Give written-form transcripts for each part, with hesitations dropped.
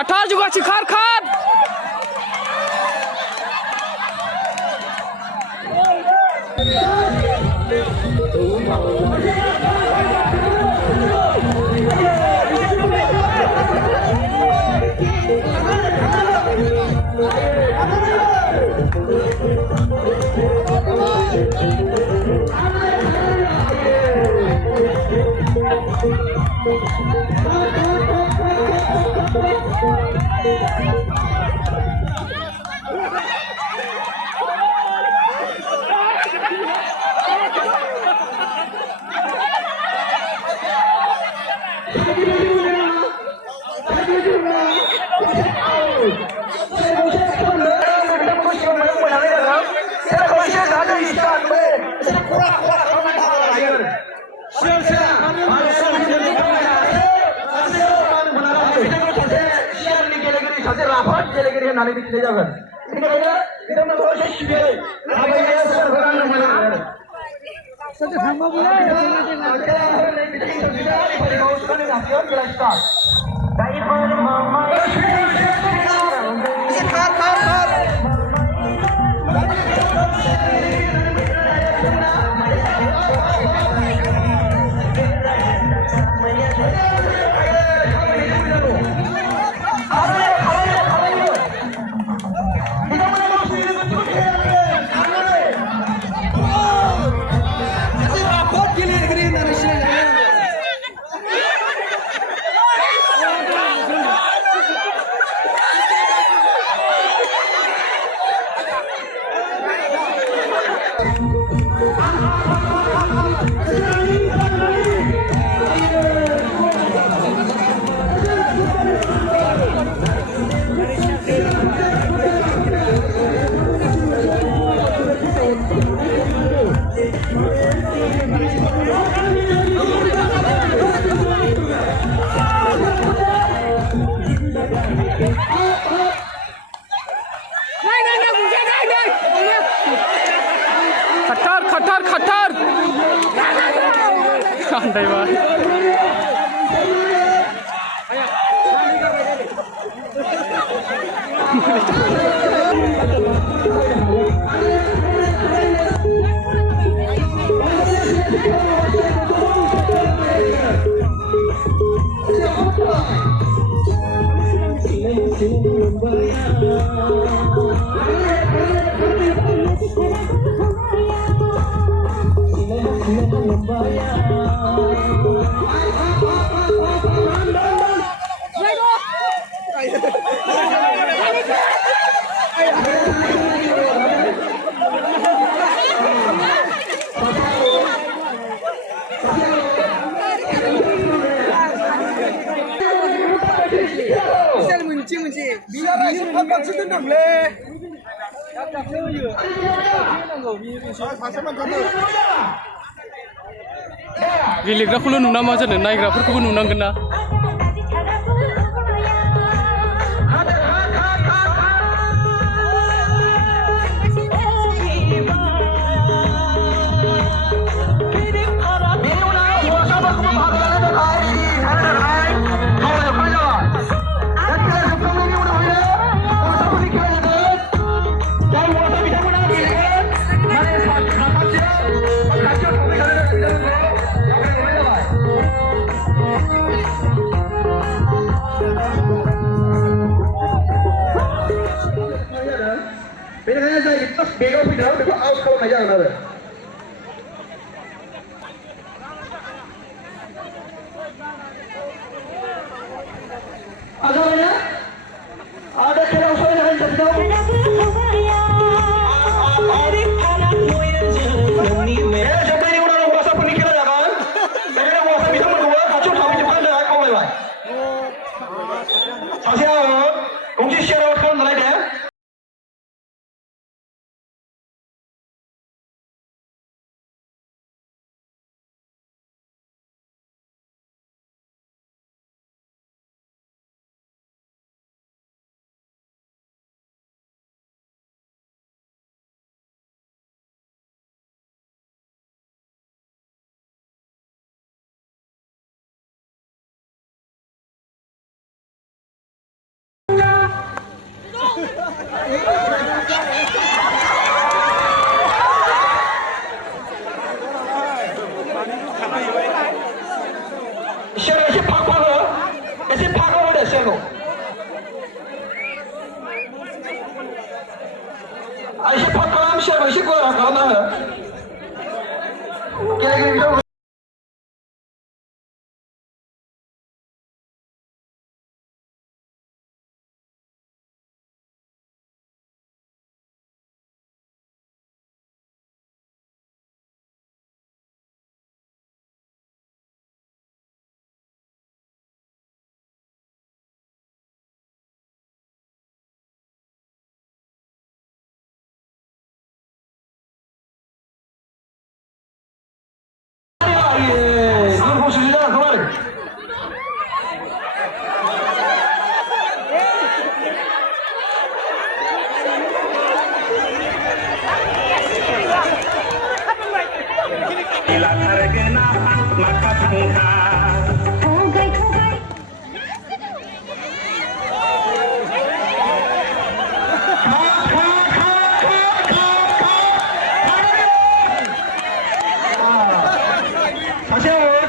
Khatar juga si Khar Khan. गेलेगिरि होननानै मिथिनाय जागोन बेनिखायनो बिथांमोनखौ एसे सिबियै थाबैनो सोरखारनो मोजां आरो Khatar, Khatar, Khatar. Andai bah. गेलेग्राखौल' नुना मा जानो नायग्राफोरखौबो नुनांगोन ना। बेनिखायनो जाय बेगाव फैदों बेखौ आउट खालामनाय जागोन आरो आजाबायना आदा खेलाव सहायनो हौवासाफोरनि खेला जागोन बेनिखायनो हौवासा बिथांमोनखौबो खाथियाव थाबैजोबखानो थाखाय खावलायबाय सासेया गंसे सियाराव खालामनानै दे सेलखौ एसे फाट खालाम सेलखौ एसे गोरा खालामना हो गेलेगिरिखौ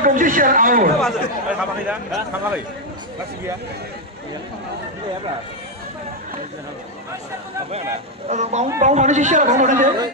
गंसे सेर आउट हाबाखै दा हाबाखै मासि गैया गैयाब्रा हाबाय आंना बाव मानोसै सेरा बाव मानोसै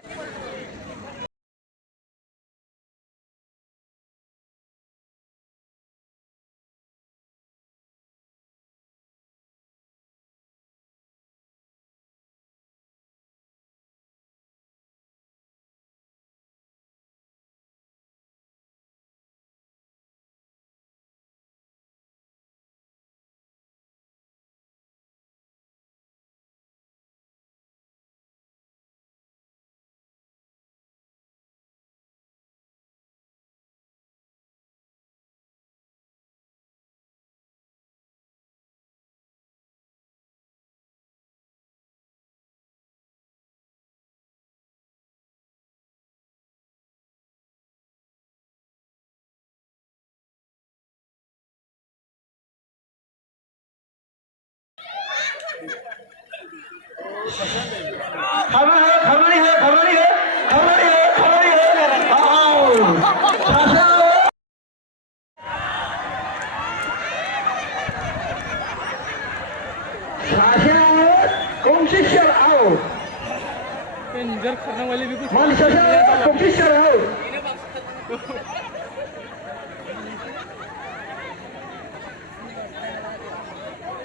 खारनानै हो गंसे सेर आउट मानसि सासे गंसे सेर out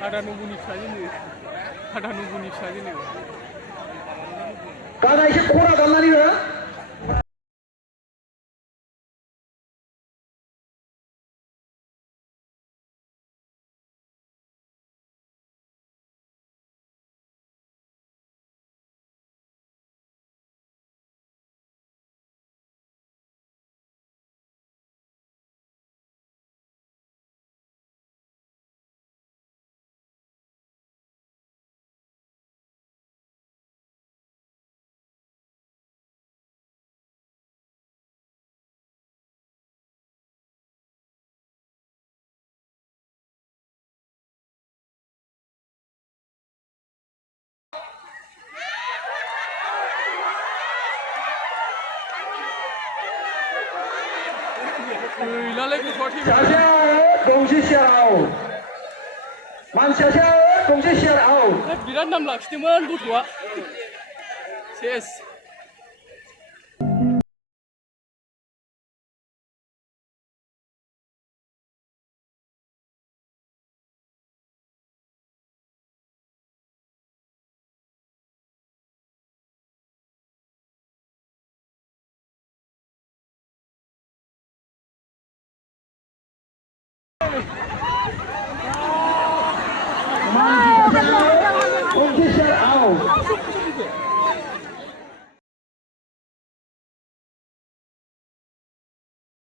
Ada nunggu saja nih. Ada nunggu saja nih. गाना एसे खरा दामनानै हो सासे गंसे सेर आउट मानसि सासे गंसे सेर आउट बिराद नाम लाखिदोंमोन गथ'आ सेस